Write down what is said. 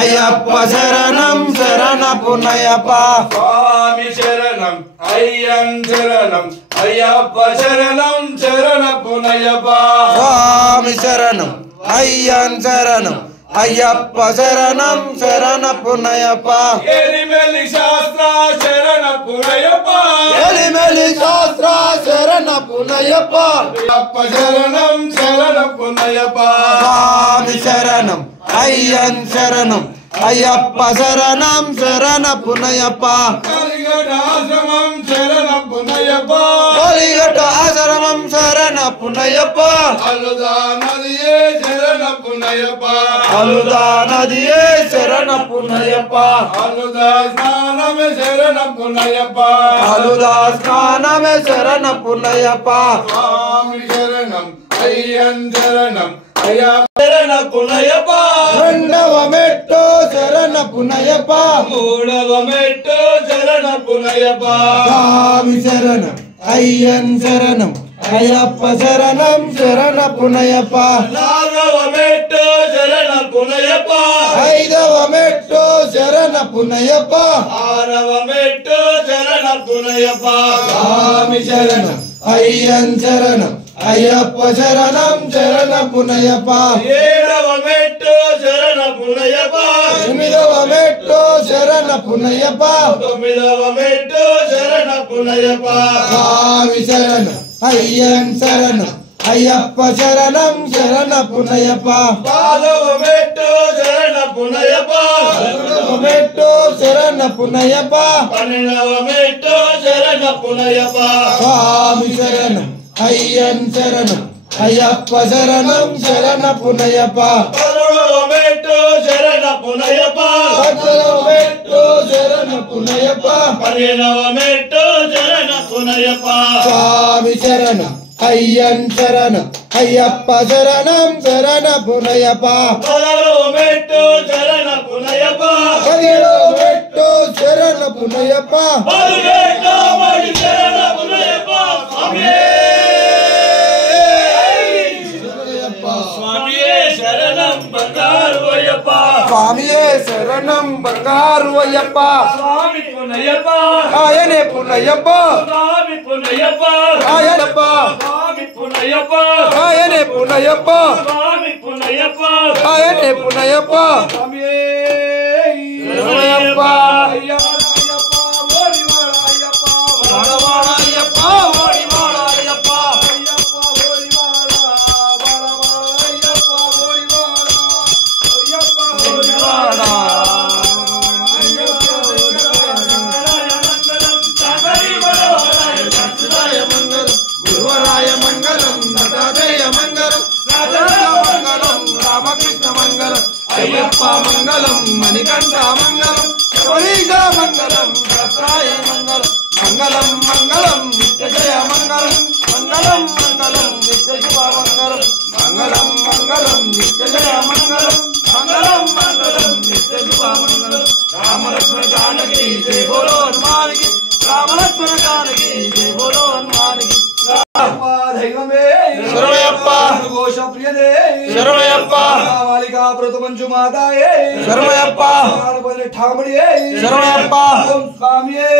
అయ్యప్ప శరణం శరణపునయ్యప్ప స్వామి శరణం అయ్యం శరణం అయ్యప్ప శరణం శరణపునయ్యప్ప స్వామి శరణం అయ్యన్ శరణం అయ్యప్ప శరణం శరణపునయ్యప్ప ఎలిమెలి శాస్త్ర శరణపునయ్యప్ప ఎలిమెలి శాస్త్ర శరణపునయ్యప్ప అయ్యప్ప శరణం శరణపునయ్యప్ప స్వామి శరణం అయ్యన్ శరణం అయ్యప్ప శరణం శరణపునయ్యప్ప కలిగటాశ్రమం శరణపునయ్యప్ప కలిగట ఆశ్రమం శరణపునయ్యప్ప అలుదా నదియే శరణపునయ్యప్ప అలుదా నదియే శరణపునయ్యప్ప అలుదా స్నానమే శరణపునయ్యప్ప అలుదా స్నానమే శరణపునయ్యప్ప స్వామి శరణం అయ్యం శరణం అయ్యప్ప శరణపునయ్యప్ప రెండవ మెట్టు శరణపునయ్యప్ప మూడవ మెట్టు శరణపునయ్యప్ప స్వామి శరణం అయ్యన్ శరణం అయ్యప్ప శరణం శరణపునయ్యప్ప నాలుగవ మెట్టు శరణపునయ్యప్ప ఐదవ మెట్టు శరణపునయ్యప్ప ఆరవ మెట్టు శరణపునయ్యప్ప స్వామి శరణం అయ్యన్ శరణం అయ్యప్ప శరణం శరణపునయ్యప్ప ఏడవ మెట్టు శరణపునయ్యప్ప ఎనిమిదవ మెట్టు శరణపునయ్యప్ప తొమ్మిదవ మెట్టు శరణపునయ్యప్ప స్వామి శరణం అయ్యన్ శరణం అయ్యప్ప శరణం శరణపునయ్యప్ప పదవ మెట్టు శరణపునయ్యప్ప పదకొండవ మెట్టు శరణపునయ్యప్ప పన్నెండవ మెట్టు శరణపునయ్యప్ప స్వామి శరణం అయ్యన్ శరణం అయ్యప్ప శరణం శరణపునయ్యప్ప పదమూడవ మెట్టు శరణపునయ్యప్ప పదకొండవ మెట్టు శరణపునయ్యప్ప పదిహేనవ మెట్టు శరణపునయ్యప్ప స్వామి శరణం అయ్యన్ శరణం అయ్యప్ప శరణం శరణపునయ్యప్ప పదహారవ మెట్టు శరణపునయ్యప్ప పదిహేడవ మెట్టు శరణపునయ్యప్ప పదిహేడవది శరణపునయ్యప్ప స్వామియే శరణం బంగారు అయ్యప్ప స్వామియే శరణం బంగారు అయ్యప్ప స్వామి పునయ్యప్ప ఆయనే పునయ్యప్ప స్వామి పునయ్యప్ప ఆయనప్ప స్వామి పునయ్యప్ప ఆయనే పునయ్యప్ప స్వామి పునయ్యప్ప ఆయనే పునయ్యప్ప స్వామియే శరణమయ్యప్ప. అయ్యప్ప ఓడివాడ అయ్యప్ప వాడవాడ అయ్యప్ప ఓడివాడ అయ్యప్ప అయ్యప్ప ఓడివాడ వాడవాడ అయ్యప్ప ఓడివాడ అయ్యప్ప ఓడివాడ గురువరాయ మంగళం నటవేయ మంగళం రాజరాజ మంగళం రామకృష్ణ మంగళం అయ్యప్ప మంగళం మణికంఠ మంగళం శబరీష మంగళం సహస్రాయ మంగళం మంగళం మంగళం నిత్య జయ మంగళం మంగళం మంగళం నిత్య శుభ మంగళం మంగళం మంగళం నిత్య జయ మంగళం మంగళం మంగళం నిత్య శుభ మంగళం రామలక్ష్మణ జానకి జయ బోలో హనుమానికి రామలక్ష్మణ జానకి జయ బోలో హనుమానికి దైవమే శరణమయ్యప్ప. ఘోష ప్రియదే శరణమయ్యప్ప. మాలికా ప్రతుపంచు మాతాయే శరణమయ్యప్ప. ఠామడియే శరణమయ్యప్ప. ఓం స్వామియే